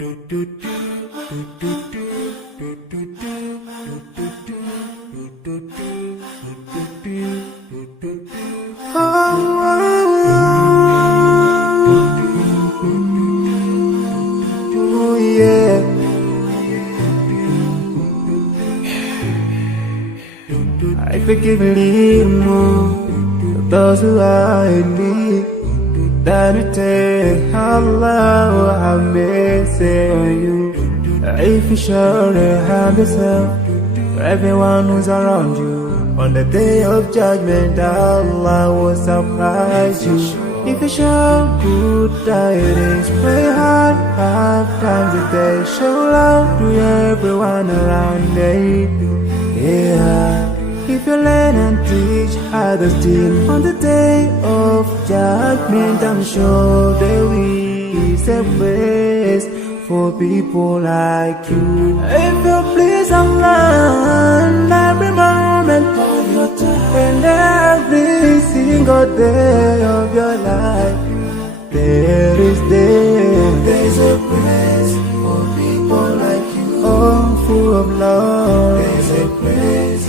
I forgive and leave more those who are in need. That you take Allah have mercy on you. If you surely have yourself for everyone who's around you, on the day of judgment Allah will surprise you. If you show good tidings, pray hard 5 times a day. Show love to everyone around you. Yeah. If you learn and teach others still, on the day of judgment I'm sure there is a place for people like you. If you please Allah every moment of your time and every single day of your life, there's a place for people like you. Oh, full of love. There's a place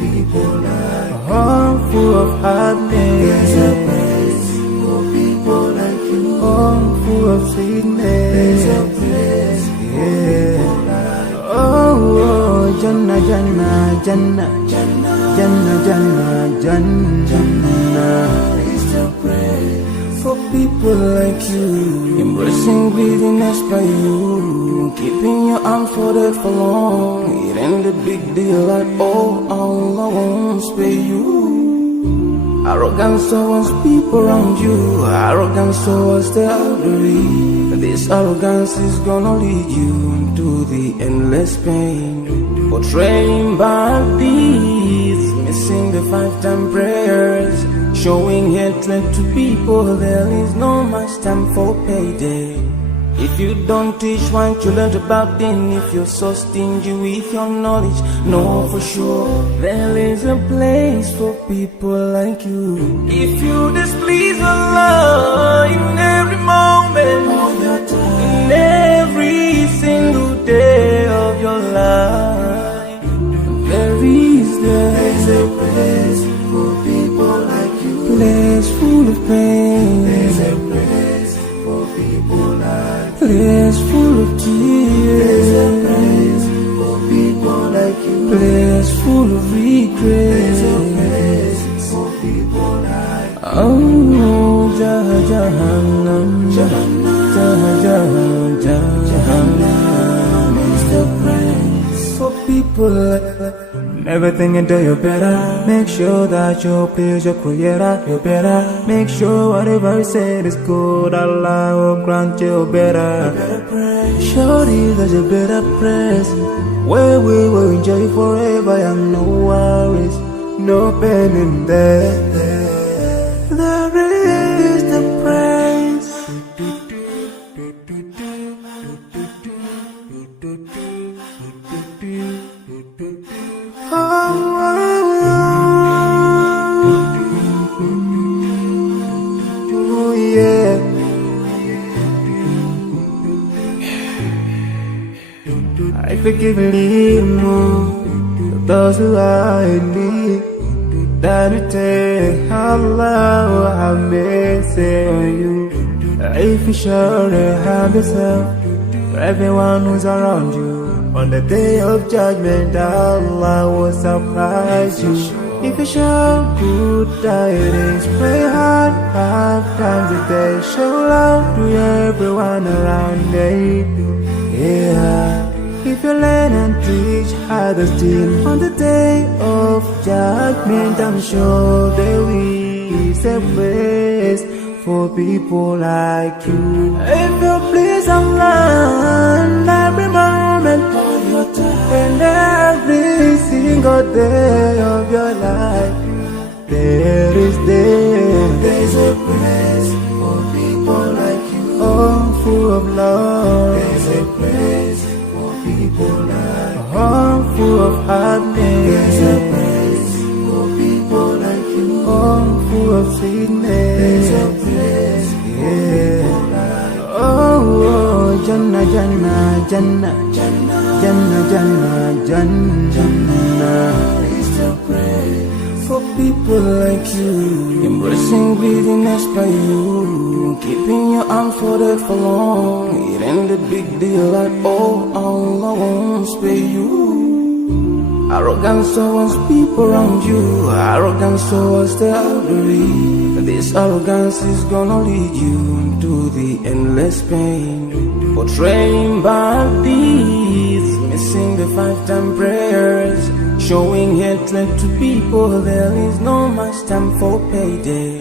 people like a home full of happiness. There's a place for people like you. Home full of sweetness. There's a place for people like you. Oh, Jannah, Jannah, Jannah, Jannah, Jannah, Jannah, Jannah. It's a place for people like you. Embracing greediness by you, keeping your arms folded for long. It ain't a big deal at all. Allah won't spare you. Arrogance towards people around you, arrogance towards the elderly. This arrogance is gonna lead you to the endless pain. Portraying bad deeds, missing the 5-time prayers, showing hatred to people. There is no much time for payday. If you don't teach what you learned about them, if you're so stingy with your knowledge, know for sure there is a place for people like you. If you displease Allah in every moment of your time, in every single day of your life, there's a place for people like you. Place full of pain. There's a place for people like you. Place full of tears. There's a place for people like you. Place full of regret. There's a place for people like you. Oh, Jahannam, Jahannam, Jahannam is the place for people like you. Never thinking that you're better. Make sure that you please your creator. You're better. Make sure whatever you said is good. Allah will grant you better. Surely there's a better place where we will enjoy forever and no worries, no pain in there. There is the praise. Oh, yeah. I forgive and leave more those who are in need. That you take Allah have mercy on you. If you surely have yourself for everyone who's around you, on the day of judgment Allah will surprise you. If you show good tidings, pray hard 5 times a day. Show love to everyone around you. Yeah. If you learn and teach others still, on the day of judgment I'm sure there is a place for people like you. If you please Allah every moment of your time and every single day of your life, there's a place for people like you. Oh, full of love. There's a place for people like you. Oh, full of happiness. There's a place for people like you. Oh, full of sweetness. There's a place for people like you. Oh, Jannah, Jannah, Jannah, Jannah, Jannah, Jannah, Jannah is the praise for people like you, embracing greediness by you, keeping your arms folded for long. It ain't a big deal at all, Allah won't spare you. Arrogance towards people around you, arrogance towards the elderly. This arrogance is gonna lead you to the endless pain. Portraying bad deeds, missing the 5-time prayers, showing hatred to people. There is no much time for payday.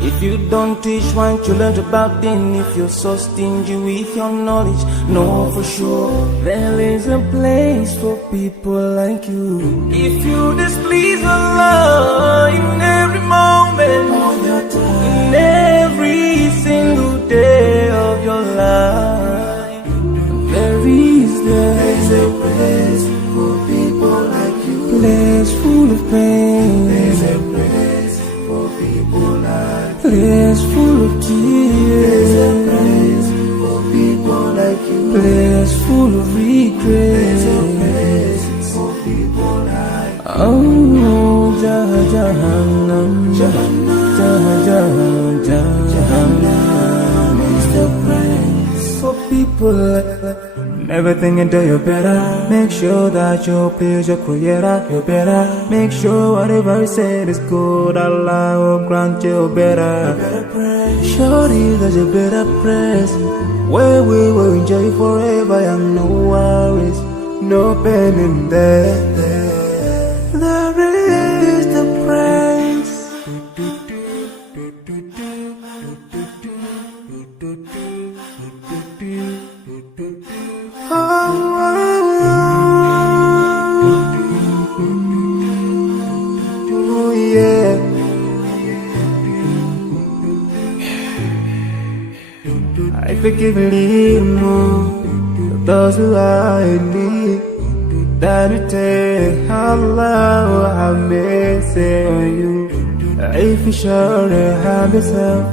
If you don't teach, why don't you learn about them? If you're so stingy with your knowledge, know for sure there is a place for people like you. If you displease Allah in every moment of your time, in every single day of your life, there is a place for people like you. Place full of pain. There's a place for people like you. Place full of tears. There's a place for people like you. Place full of regret. There's a place for people like you. Oh, Jahannam, Jahannam, Jahannam is the place for people like you. Never think until you're better. Make sure that you please your creator. You're better. Make sure whatever you said is good. Allah will grant you better. Surely there's a better place where we will enjoy forever and no worries, no pain in there. There is the praise. Oh, yeah. I forgive a little more those who are in need. That you take Allah have mercy on you. If you surely have yourself,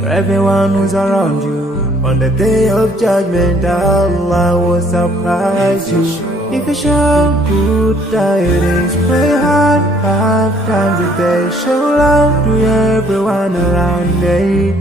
for everyone who's around you. On the day of judgment, Allah will surprise you. If you show good tidings, pray hard 5 times a day. Show love to everyone around you.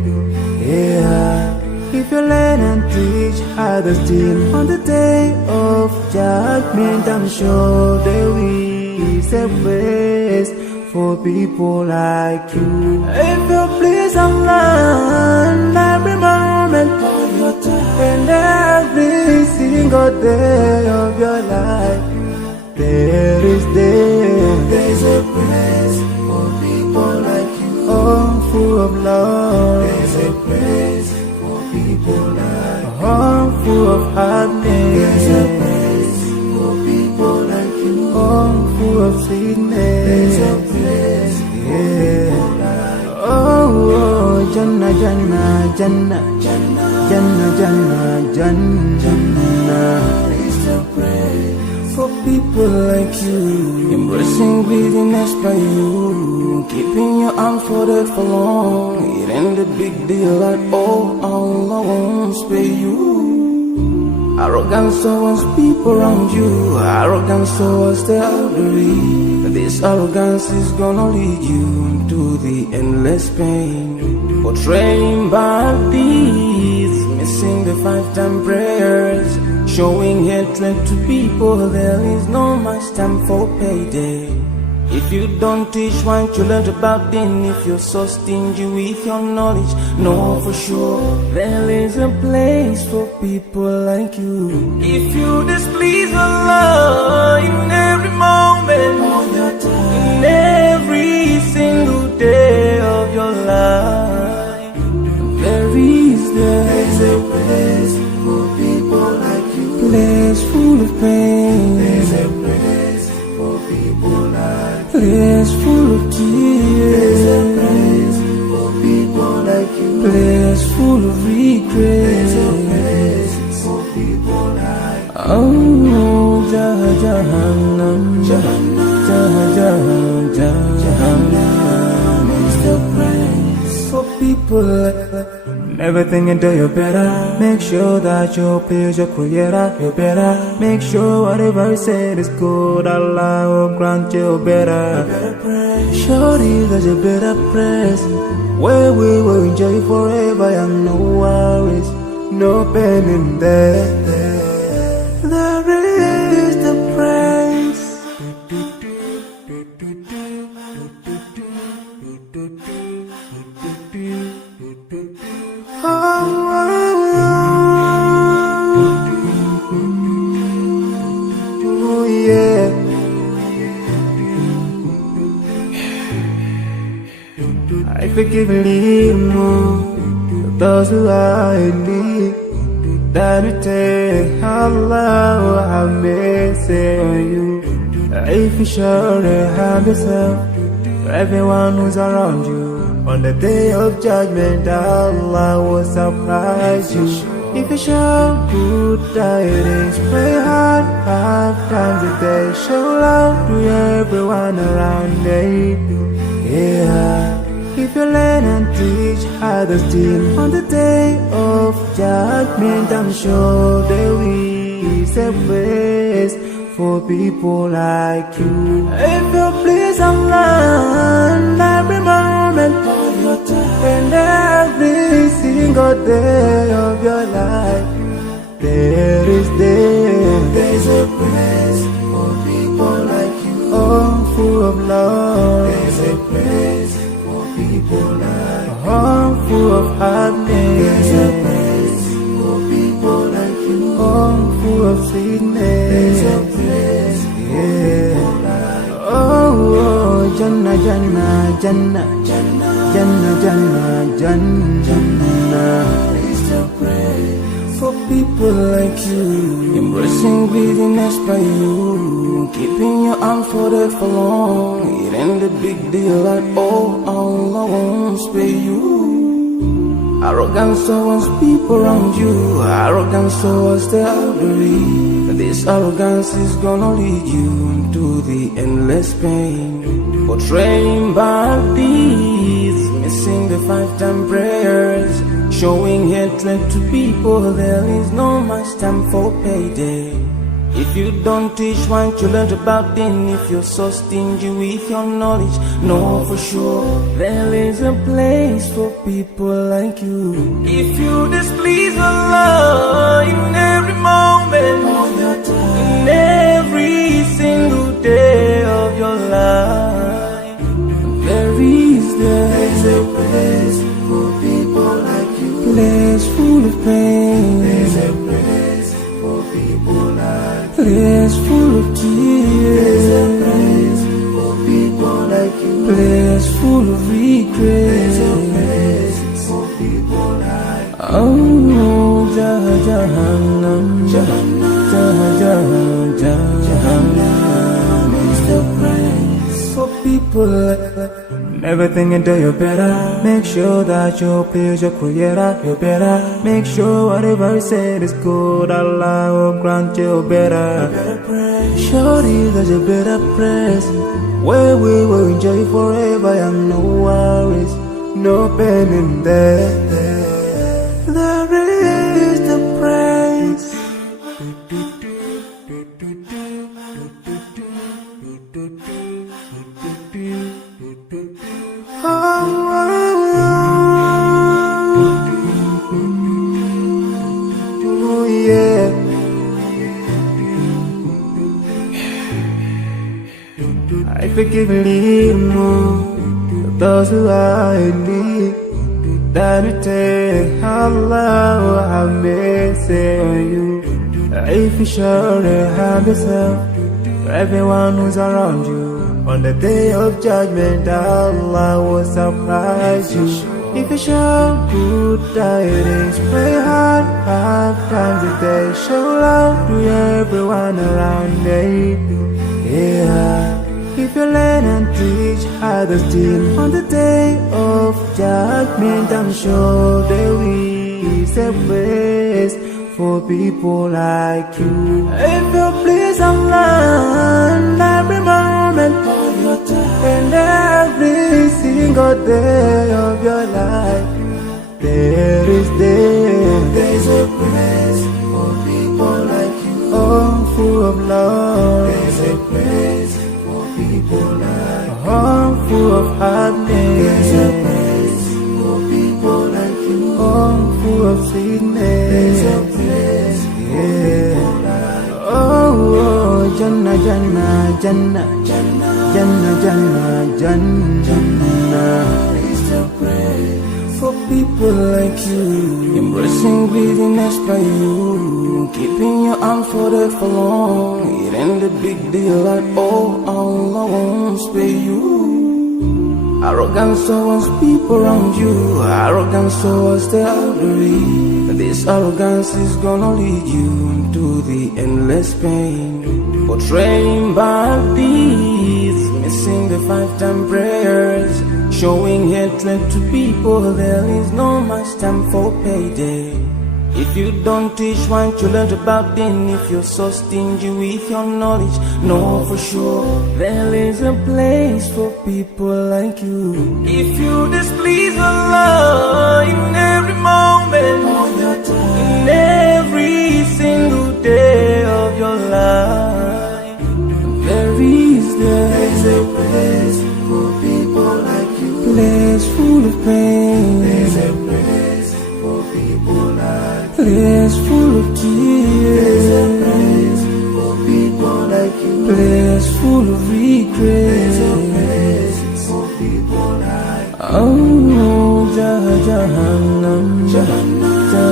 Yeah. If you learn and teach others still, on the day of judgment, I'm sure there is a place for people like you. If you please Allah in every moment of your time, and every single day of your life, there's a place for people like you. Oh, full of love. There's a place for people like you. Oh, full of happiness. There's a place for people like you. Oh, full of sweetness. There's a place for people like you. Oh, Jannah, Jannah, Jannah, Jannah, Jannah, Jannah, Jannah is the praise for people like you, embracing greediness by you, keeping your arms folded for long. It ain't a big deal at all, Allah won't spare you. Arrogance towards people around you, arrogance towards the elderly. This arrogance is gonna lead you to the endless pain. Portraying bad deeds, missing the 5-time prayers, showing hatred to people. There is no much time for payday. If you don't teach, why don't you learn about them? If you're so stingy with your knowledge, know for sure there is a place for people like you. If you displease Allah in every moment of your time, in every single day of your life, there's a place for people like you. Place full of pain. There's a place for people like you. Place full of tears. There's a place for people like you. Place full of regret. There's a place for people like you. Oh, Jahannam, Jahannam, Jahannam is the place for people like you. Everything you do, you better make sure that you please your creator. You better make sure whatever you said is good. Allah will grant you better. Shorty, that you better press where we will enjoy forever and no worries, no pain in there. There is the price. Oh, yeah. I forgive and leave more those who are in need. That you take Allah, have mercy on you. If you surely have yourself, for everyone who's around you. On the day of judgment, Allah will surprise you. If you show good tidings, pray hard 5 times a day. Show love to everyone around you. Yeah. If you learn and teach others still, on the day of judgment, I'm sure there is a place for people like you. If you please Allah, every moment of your time and every single day of your life, there's a place for people like you. Oh, full of love. There's a place for people like you. Oh, full of happiness. There's a place for people like you. Oh, full of sweetness. There's a place for people like you. Oh, Jannah, Jannah, Jannah, Jannah, Jannah, Jannah, Jannah. It's a place for people like you. Embracing greediness by you, keeping your arms folded for long. It ain't a big deal at all. Allah won't spare you. Arrogance towards people around you, arrogance towards the elderly. This arrogance is gonna lead you to the endless pain. Portraying bad deeds, missing the 5-time prayers, showing hatred to people. There is no much time for payday. If you don't teach what you learned about then, if you're so stingy with your knowledge, know for sure there is a place for people like you. If you displease Allah in every moment of your time, in every single day of your life, there's a place for people like you. Place full of pain. There's a place for people like you. Place full of tears. There's a place for people like you. Place full of regret. There's a place for people like you. Oh, Jahannam, Jahannam, Jahannam is the place for people like you. Everything you do, you better make sure that you please your creator. You better make sure whatever you said is good. Allah will grant you better. Shorty, that you better press where we will enjoy forever and no worries, no pain in there. There is the price. Oh, yeah. I forgive and leave more those who are in need. That you take Allah, have mercy on you. If you surely have yourself, for everyone who's around you. On the day of judgment, Allah will surprise you. If you show good tidings, pray hard 5 times a day. Show love to everyone around you. Yeah. If you learn and teach others still, on the day of judgment, I'm sure there is a place for people like you. If you please Allah, every moment of your time and every single day of your life, There's a place for people like you. Home full of love. There's a place for people like you. Home full of happiness. There's a place for people like you. Home full of sweetness. There's a place for people like you. Oh, Jannah, Jannah, Jannah, Jannah, Jannah, Jannah, Jannah. It's the place for people like you. Embracing greediness by you. Keeping your arms folded for long. It ain't a big deal at all. Allah won't spare you. Arrogance towards people around you. Arrogance towards the elderly. This arrogance is gonna lead you into the endless pain. Portraying bad deeds, missing the 5-time prayers, showing hatred to people. There is no much time for payday. If you don't teach what you learned about then, if you're so stingy with your knowledge, know for sure there is a place for people like you. If you displease Allah in every moment of your time, in every single day of your life, there is a place for people like you. Place full of pain. There's a place for people like you. Place full of tears. There's a place for people like you. Place full of regret. There's a place for people like you. Oh, Jahannam, Jahannam,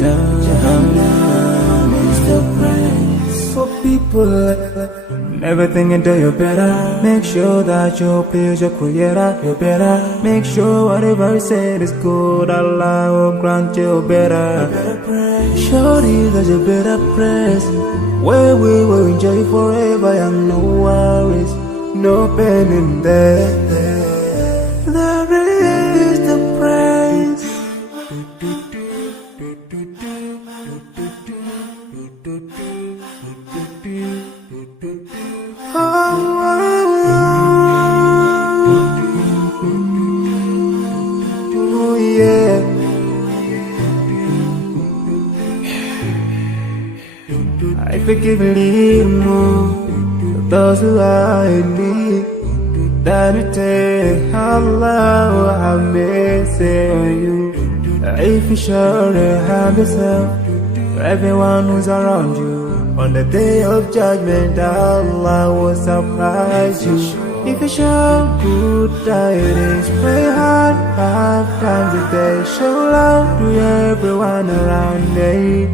Jahannam is the place for people like you. Never think until you're better. Make sure that you please your creator. You're better. Make sure whatever you said is good. Allah will grant you better. Surely there's a better place where we will enjoy forever and no worries, no pain in there. There is the praise. Oh, yeah. I forgive and leave more those who are in need. That you take Allah have mercy on you. If you surely have yourself, for everyone who's around you. On the day of judgment, Allah will surprise you. If you show good tidings, pray hard 5 times a day. Show love to everyone around you.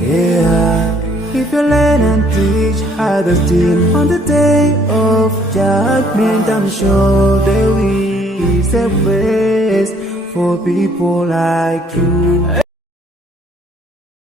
Yeah. If you learn and teach others still, on the day of judgment, I'm sure there is a place for people like you.